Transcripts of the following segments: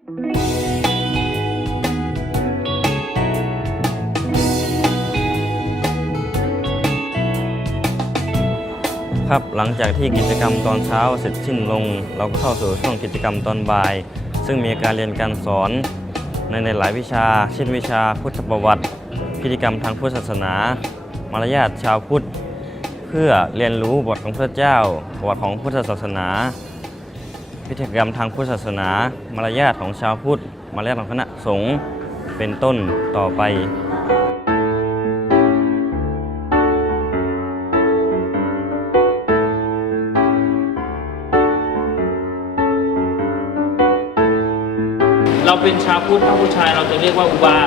ครับหลังจากที่กิจกรรมตอนเช้าเสร็จสิ้นลง เราก็เข้าสู่ช่วงกิจกรรมตอนบ่าย ซึ่งมีการเรียนการสอนในในหลายวิชา เช่นวิชาพุทธประวัติ พิธีกรรมทางพุทธศาสนา มารยาทชาวพุทธ เพื่อเรียนรู้บทของพระเจ้าประวัติของพุทธศาสนา พิธีกรรมทางพุทธศาสนา มารยาทของชาวพุทธ มารยาทของคณะสงฆ์เป็นต้นต่อไปเราเป็นชาวพุทธถ้าผู้ชายเราจะเรียกว่าอุบา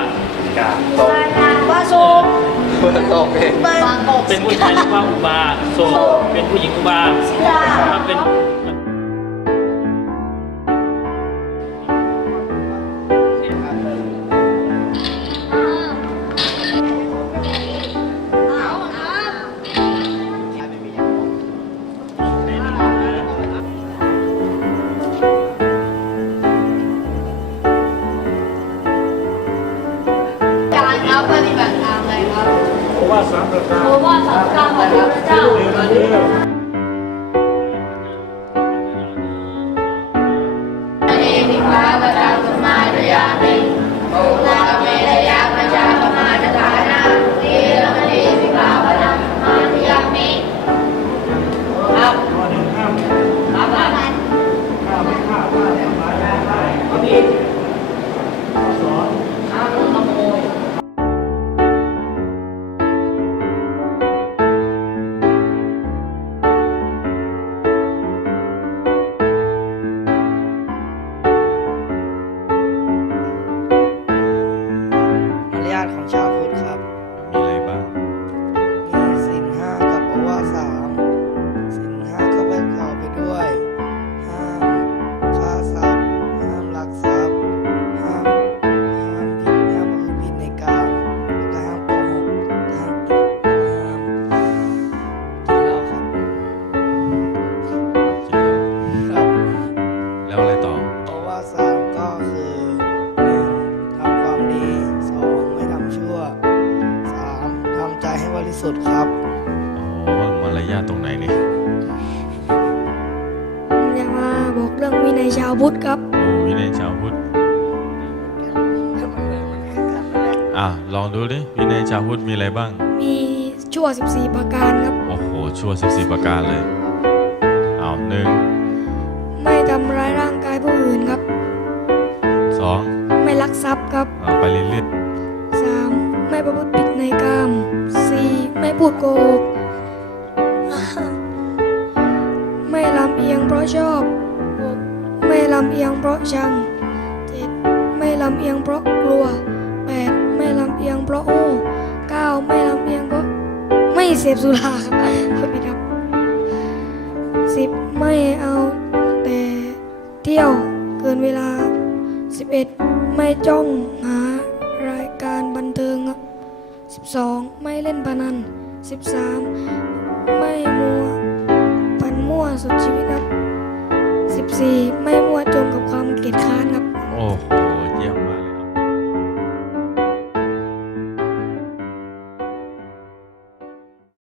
ว่าโซเป็นผู้ชายเรียกว่าอุบาโสดเป็นผู้หญิงอุบาถ้าเป็น ปฏิบัติตามอะไรครับโอวาทสามประการเพราะว่าสำคัญของพระเจ้าอเนมิพาประจาสมาดยาารยาทของชาว ใจให้บริสุทธิ์ครับอ๋อมารยาทตรงไหนนี่ผมอยากมาบอกเรื่องวินัยชาวพุทธครับโอ้วินัยชาวพุทธอะลองดูดิวินัยชาวพุทธมีอะไรบ้าง มีชั่ว 14 ประการครับ โอ้โหชั่ว 14 ประการเลยอ้าวหนึ่งไม่ทำร้ายร่างกายผู้อื่นครับสองไม่ลักทรัพย์ครับเอาไปเรื่อย 3. ไม่ประพฤติผิดในกาม 4. ไม่พูดโกหกไม่ลำเอียงเพราะชอบ ไม่ลำเอียงเพราะชัง 7. ไม่ลำเอียงเพราะกลัว 8. ไม่ลำเอียงเพราะโอ้ 9. ไม่ลำเอียงเพราะไม่เสพสุราครับผิดครับ 10. ไม่เอาแต่เที่ยวเกินเวลา 11. ไม่จ้องหารายการบันเทิงครับ 12. ไม่เล่นพนัน 13. ไม่มัว ปันมั่วสุดชีวิตครับ 14. ไม่